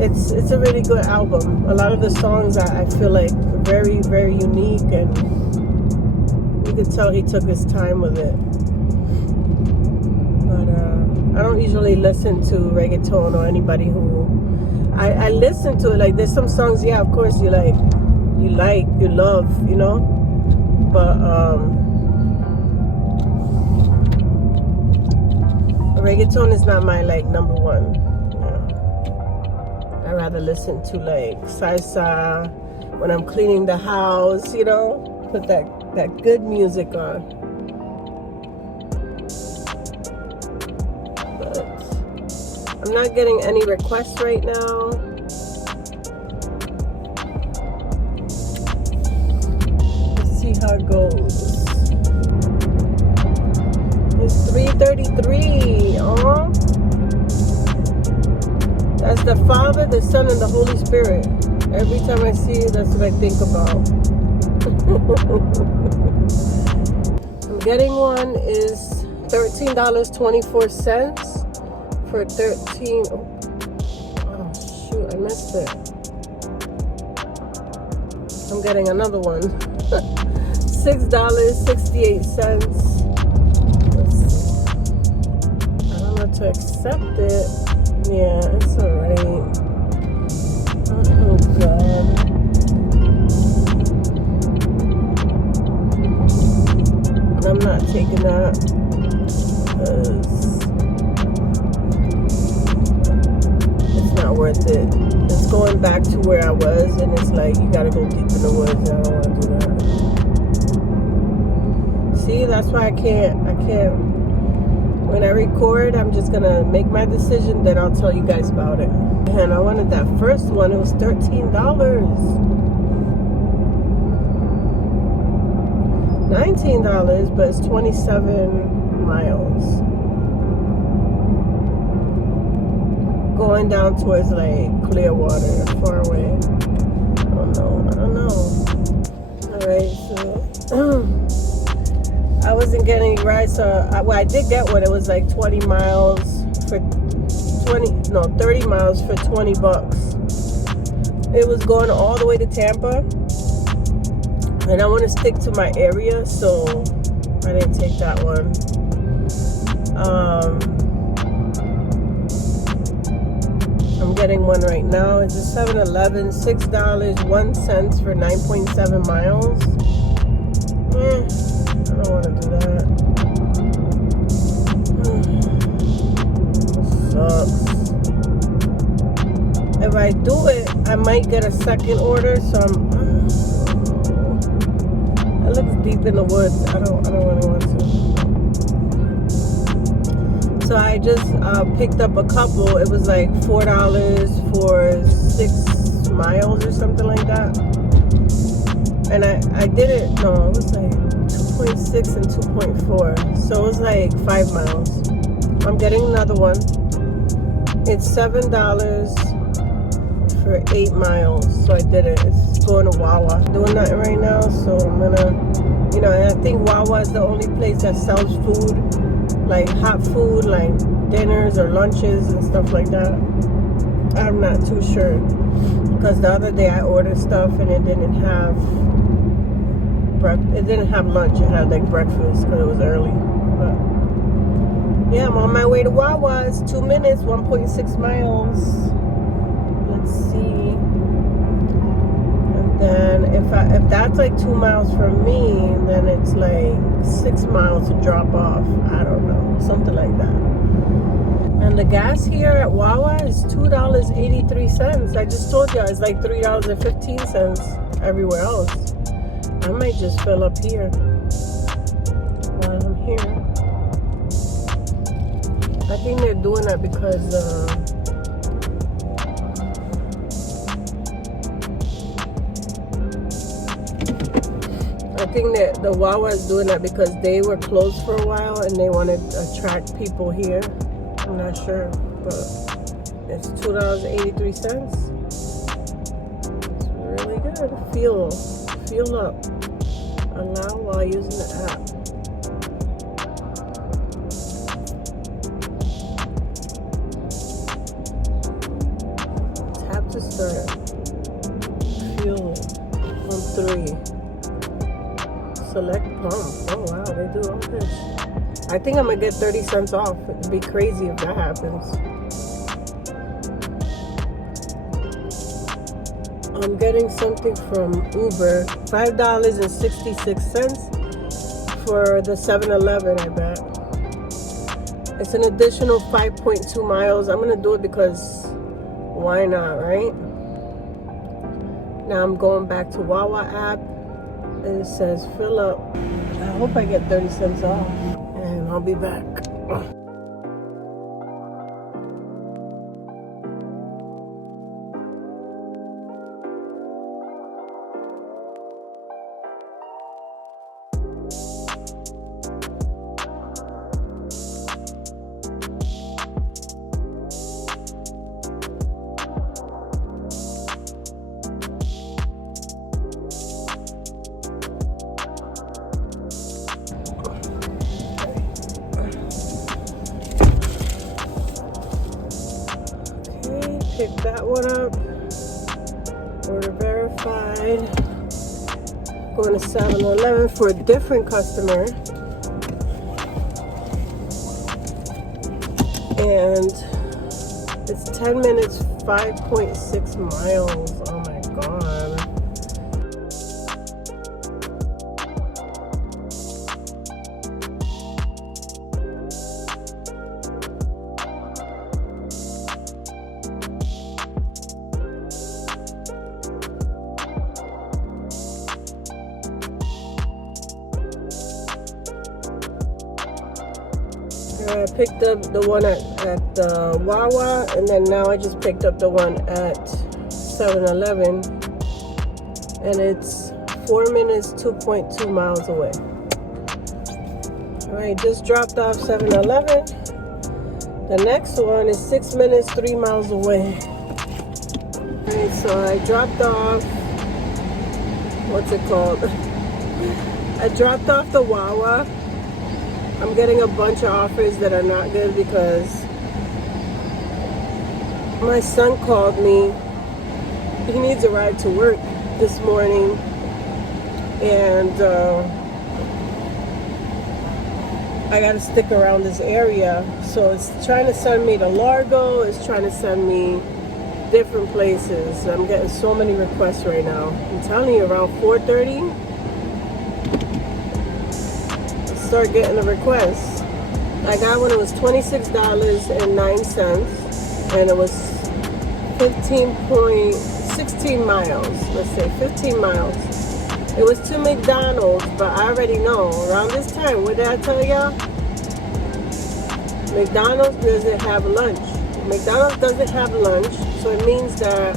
it's a really good album. A lot of the songs I feel like very, very unique, and you could tell he took his time with it. But I don't usually listen to reggaeton or anybody who I listen to it. Like, there's some songs, yeah, of course you love, you know, but reggaeton is not my like number one. You know, I rather listen to like salsa when I'm cleaning the house, you know, put that good music on. But I'm not getting any requests right now. How it goes. It's 3:33. Oh, that's the Father, the Son, and the Holy Spirit. Every time I see it, that's what I think about. I'm getting one is $13.24 for 13. Oh shoot, I missed it. I'm getting another one. $6.68. I don't know to accept it. Yeah, it's alright. Oh god. But I'm not taking that because it's not worth it. It's going back to where I was, and it's like you gotta go deep in the woods, and I don't want to do that. See, that's why I can't, when I record, I'm just gonna make my decision, then I'll tell you guys about it. And I wanted that first one, it was $13. $19, but it's 27 miles. Going down towards like Clearwater, far away. I don't know. Alright, so I wasn't getting any rides, so I did get one. It was like 30 miles for $20. It was going all the way to Tampa, and I want to stick to my area, so I didn't take that one. I'm getting one right now. It's a 7-Eleven, $6.01 for 9.7 miles. I don't want to do that. Sucks. If I do it, I might get a second order, so it looks deep in the woods. I don't really want to. So I just picked up a couple. It was like $4 for 6 miles or something like that. And I did it, no, it was like 2.6 and 2.4. So it was like 5 miles. I'm getting another one. It's $7 for 8 miles. So I did it. It's going to Wawa. Doing nothing right now, so I'm gonna, and I think Wawa is the only place that sells food, like hot food, like dinners or lunches and stuff like that. I'm not too sure, because the other day I ordered stuff and it didn't have lunch. It had like breakfast because it was early. But yeah, I'm on my way to Wawa. It's 2 minutes, 1.6 miles. Let's see. And then if that's like 2 miles from me, then it's like 6 miles to drop off. I don't know, something like that. And the gas here at Wawa is $2.83. I just told you it's like $3.15 everywhere else. I might just fill up here while I'm here. I think they're doing that because I think that the Wawa is doing that because they were closed for a while and they want to attract people here. I'm not sure, but it's $2.83. It's really good. Fuel up. Allow while using the app. Tap to start. Fuel on 3. Select pump. Oh wow, they do all this. I think I'm gonna get 30 cents off. It'd be crazy if that happens. I'm getting something from Uber. $5.66 for the 7-Eleven, I bet. It's an additional 5.2 miles. I'm gonna do it because why not, right? Now I'm going back to Wawa app. And it says fill up. I hope I get 30 cents off. And I'll be back. Pick that one up. Order verified. Going to 7-Eleven for a different customer. And it's 10 minutes, 5.6 miles. Oh my God. I picked up the one at Wawa, and then now I just picked up the one at 7-Eleven, and it's 4 minutes, 2.2 miles away. All right, just dropped off 7-Eleven. The next one is 6 minutes, 3 miles away. All right, so I dropped off, what's it called? I dropped off the Wawa. I'm getting a bunch of offers that are not good because my son called me. He needs a ride to work this morning, and I gotta stick around this area. So it's trying to send me to Largo, it's trying to send me different places. I'm getting so many requests right now. I'm telling you, around 4:30, I start getting the requests. I got one, it was $26.09, and it was 16 miles. Let's say 15 miles. It was to McDonald's, but I already know around this time, what did I tell y'all? McDonald's doesn't have lunch. McDonald's doesn't have lunch, so it means that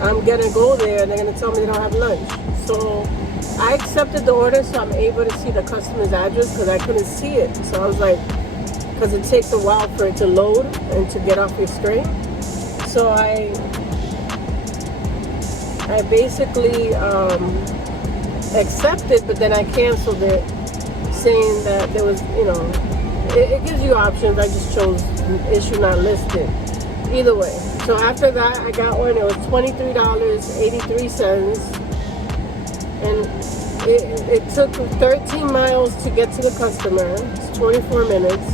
I'm gonna go there and they're gonna tell me they don't have lunch. So I accepted the order, so I'm able to see the customer's address because I couldn't see it. So I was like, because it takes a while for it to load and to get off your screen. So I basically accepted, but then I canceled it, saying that there was, it gives you options. I just chose issue not listed. Either way. So after that, I got one. It was $23.83, and it took 13 miles to get to the customer. It's 24 minutes,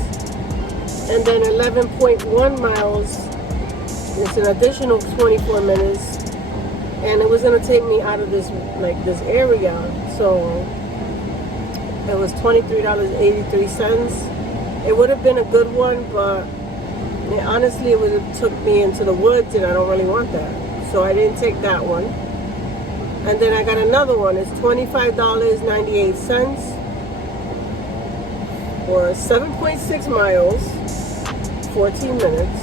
and then 11.1 miles. It's an additional 24 minutes, and it was gonna take me out of this area. So it was $23.83. It would have been a good one, but honestly, it would have took me into the woods, and I don't really want that. So I didn't take that one. And then I got another one. It's $25.98 for 7.6 miles, 14 minutes.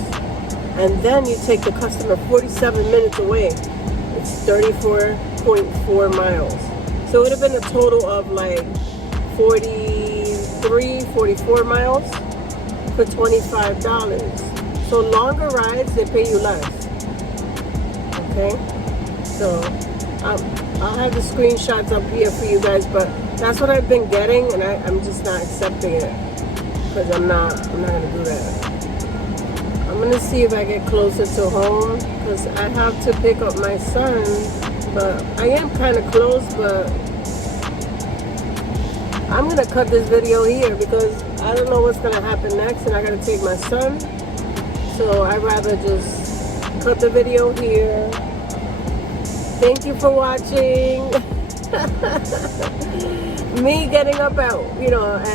And then you take the customer 47 minutes away. It's 34.4 miles. So it would have been a total of like 44 miles for $25. So longer rides, they pay you less. Okay? So I'll have the screenshots up here for you guys, but that's what I've been getting, and I'm just not accepting it because I'm not gonna do that. I'm gonna see if I get closer to home because I have to pick up my son, but I am kind of close, but I'm gonna cut this video here because I don't know what's gonna happen next, and I gotta take my son. So I'd rather just cut the video here. Thank you for watching. Me getting up at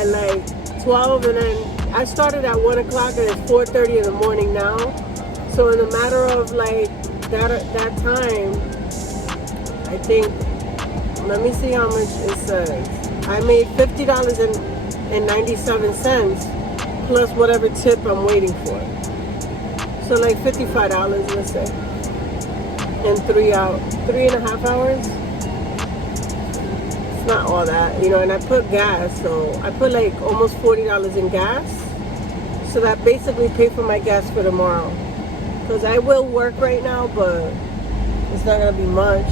like 12, and then I started at 1 o'clock, and it's 4:30 in the morning now. So in a matter of like that time, I think, let me see how much it says. I made $50.97 plus whatever tip I'm waiting for. So like $55, let's say, in 3.5 hours. It's not all that, and I put gas, so I put like almost $40 in gas. So that basically paid for my gas for tomorrow. Because I will work right now, but it's not gonna be much,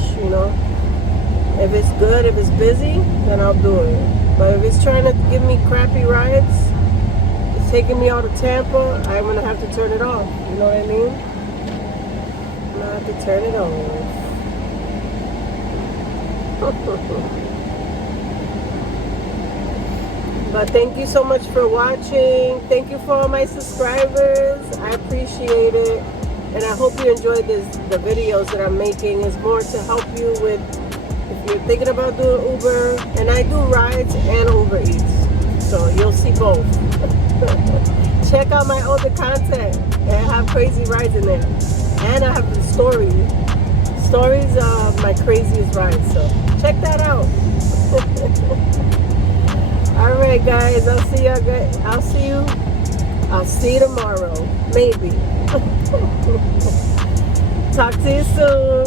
If it's good, if it's busy, then I'll do it. But if it's trying to give me crappy rides, it's taking me out of Tampa, I'm gonna have to turn it off. You know what I mean? I'm gonna have to turn it off. But thank you so much for watching. Thank you for all my subscribers. I appreciate it. And I hope you enjoyed the videos that I'm making. It's more to help you with, if you're thinking about doing Uber, and I do rides and Ubereats, so you'll see both. Check out my older content. I have crazy rides in there, and I have the stories of my craziest rides. So check that out. All right, guys. I'll see you tomorrow, maybe. Talk to you soon.